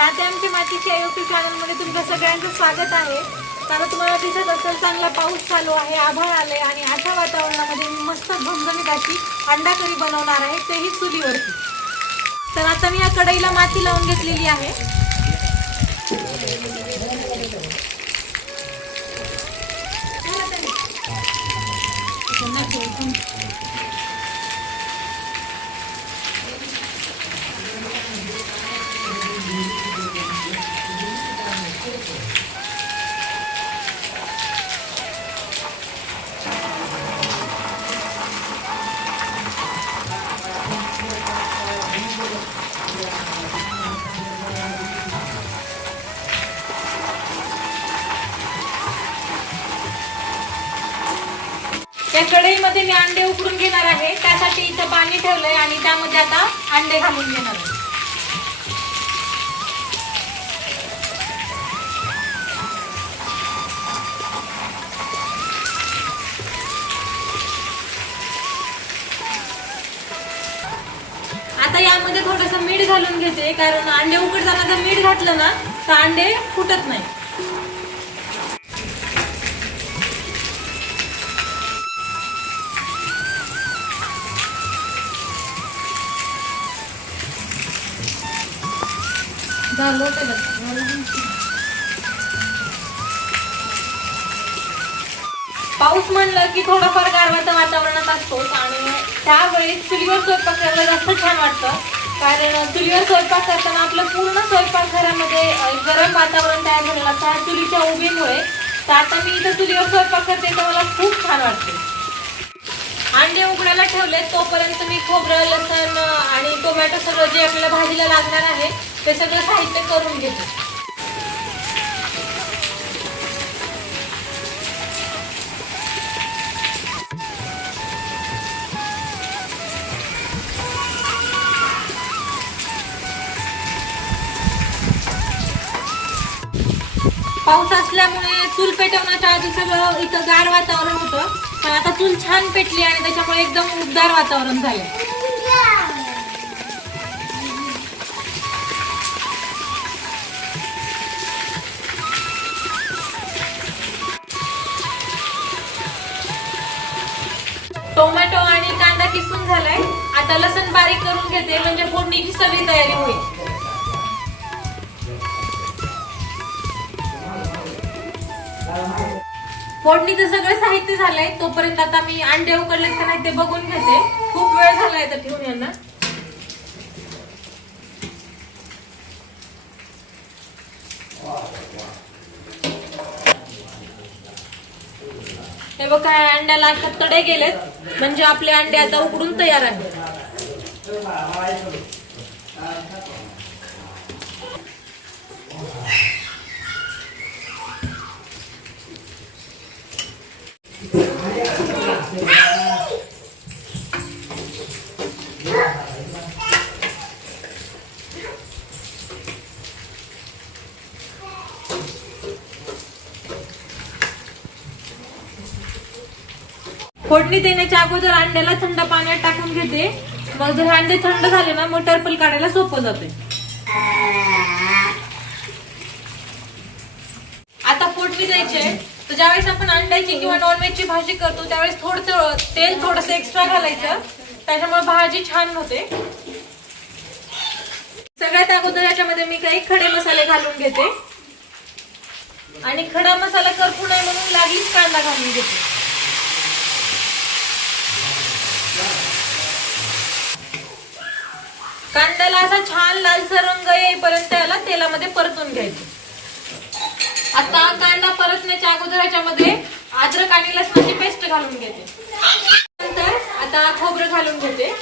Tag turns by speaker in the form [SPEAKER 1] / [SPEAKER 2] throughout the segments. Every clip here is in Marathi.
[SPEAKER 1] नाते आमची मातीच्या युट्यूब चॅनलमध्ये तुमचं सगळ्यांचं स्वागत आहे. कारण तुम्हाला दिसत असेल चांगला पाऊस चालू आहे आभाळ आले आणि अशा वातावरणामध्ये मस्त झणझणीत अशी अंडा करी बनवणार आहे तेही चुलीवरती. तर आता मी या कढईला माती लावून घेतलेली आहे. या कढईमध्ये मी अंडे उकडून घेणार आहे. त्यासाठी इथं पाणी ठेवलंय आणि त्यामध्ये आता अंडे घालून घेणार आहे. आता यामध्ये थोडस मीठ घालून घेते कारण अंडे उकडताना जर मीठ घातलं ना तर अंडे फुटत नाही. झालं पाऊस म्हणलं की थोडंफार गारवाचं वातावरणात असतोच आणि त्यावेळी चुलीवर स्वयंपाक करायला जास्त छान वाटतं. कारण चुलीवर स्वयंपाक करताना आपलं पूर्ण स्वयंपाक घरामध्ये गरम वातावरण तयार झालेलं असतं. चुलीच्या उभीमुळे तर आता मी इथं चुलीवर स्वयंपाक करते तर मला खूप छान वाटते. अंडे उकडायला ठेवले तोपर्यंत मी खोबरं लसण आणि टोमॅटो सर्व जे आपल्याला भाजीला लागणार आहे ते सगळं साहित्य करून घेते. पाऊस असल्यामुळे चूल पेटवण्याच्या आधी सगळं इथं गार वातावरण होतं पण आता चूल छान पेटली आणि त्याच्यामुळे एकदम उबदार वातावरण झालं टोमॅटो आणि कांदा किसून झालाय. आता लसण बारीक करून घेते म्हणजे फोडणीची सगळी तयारी होईल. फोडणीचं सगळं साहित्य झालंय तोपर्यंत आता मी अंडे उकडलेत का नाही ते बघून घेते. खूप वेळ झालाय तर ठेवून यांना. हे बघ काय अंड्याला आता कडे गेलेत. म्हणजे आपले अंडे आता उकडून तयार आहे फोडणी देण्याच्या अगोदर अंड्याला थंड पाण्यात टाकून घेते. मग जर अंडे थंड झाले ना मग टर्पल काढायला सोपं जाते. आता फोडणी द्यायची तर ज्यावेळेस आपण अंड्याची किंवा नॉनव्हेजची भाजी करतो त्यावेळेस थोडं तेल थोडस एक्स्ट्रा घालायचं. त्याच्यामुळे भाजी छान होते. सगळ्यात अगोदर याच्यामध्ये मी काही खडे मसाले घालून घेते. आणि खडा मसाला करपू नये म्हणून लागलीच कांदा घालून घेते. कांद्याला असा छान लालसर रंग येईपर्यंत याला तेलामध्ये परतून घ्यायचं. आता कांदा परतण्याच्या अगोदर याच्यामध्ये अद्रक आणि लसणाची पेस्ट घालून घेते. नंतर आता खोबरं घालून घेते.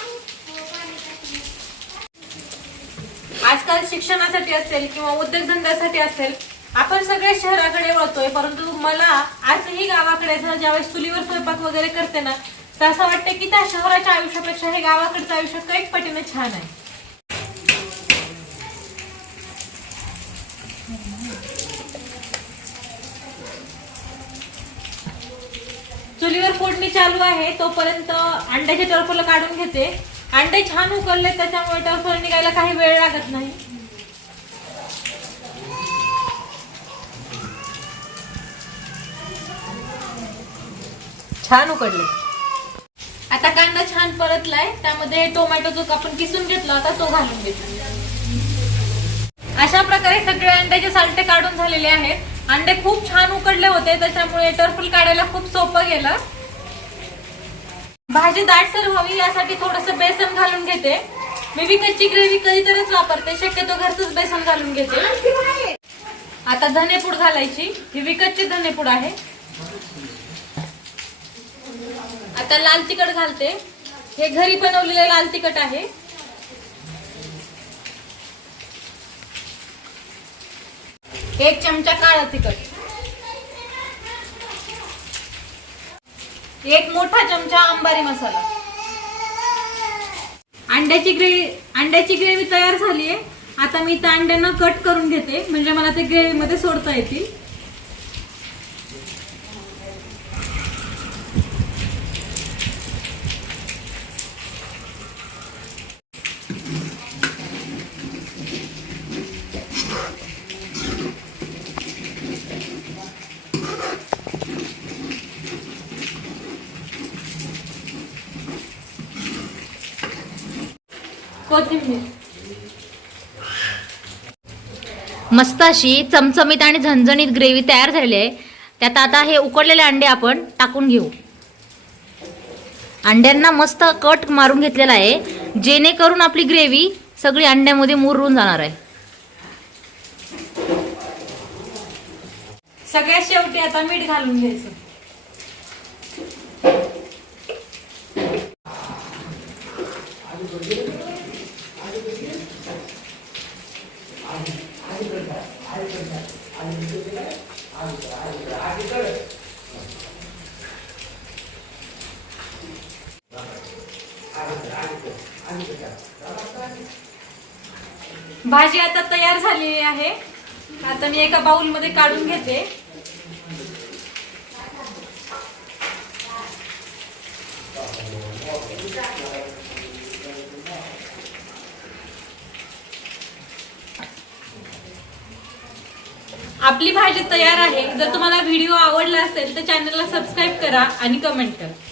[SPEAKER 1] आजकाल शिक्षणासाठी असेल किंवा उद्योगधंद्यासाठी असेल आपण सगळे शहराकडे वळतोय परंतु मला आजही गावाकडे जर ज्यावेळेस चुलीवर स्वयंपाक वगैरे करते ना तर असं वाटतं की त्या शहराच्या आयुष्यापेक्षा हे गावाकडचं आयुष्य कैक पटीने छान आहे. चुलीवर फोडणी चालू आहे तोपर्यंत अंड्याचे टरफलं काढून घेते. अंडे छान उकळले त्याच्यामुळे टरफल निघायला काही वेळ लागत नाही.
[SPEAKER 2] छान उकडले
[SPEAKER 1] आता कांदा छान परतलाय त्यामध्ये टोमॅटो जो आपण किसून घेतला होता तो घालून घेतला अशा प्रकारे सगळे अंड्याचे सालटे काढून झालेले आहेत. अंडे खूप छान उकडले होते त्याच्यामुळे टर्फल काढायला खूप सोपं गेलं. भाजी दाटसर व्हावी यासाठी थोडस बेसन घालून घेते. मी विकतची ग्रेव्ही कधीतरीच वापरते शक्यतो घरच बेसन घालून घेते. आता धनेपूड घालायची ही विकतची धनेपूड आहे. आता लाल तिखट घालते. हे घरी बनवलेले लाल तिखट आहे. एक चमचा काळा तिखट. एक मोठा चमचा अंबारी मसाला. अंड्याची ग्रेव्ही अंड्याची ग्रेव्ही तयार झाली आहे आता मी त्या अंड्यांना कट करून घेते. म्हणजे मला ते ग्रेव्हीमध्ये सोडता येतील.
[SPEAKER 3] मस्त अशी चमचमीत आणि झणझणीत ग्रेव्ही तयार झालेली आहे. त्यात आता हे उकडलेले अंडे आपण टाकून घेऊ. अंड्यांना मस्त कट मारून घेतलेला आहे. जेणेकरून आपली ग्रेव्ही सगळी अंड्यामध्ये मुरून जाणार आहे.
[SPEAKER 1] सगळ्यात शेवटी आता मीठ घालून घ्यायचं. भाजी आता तयार झालेली आहे. आता मी एका बाउलमध्ये काढून घेते. आपली भाजी तयार आहे. जर तुम्हाला व्हिडिओ आवडला असेल तर चॅनलला सबस्क्राईब करा आणि कमेंट करा.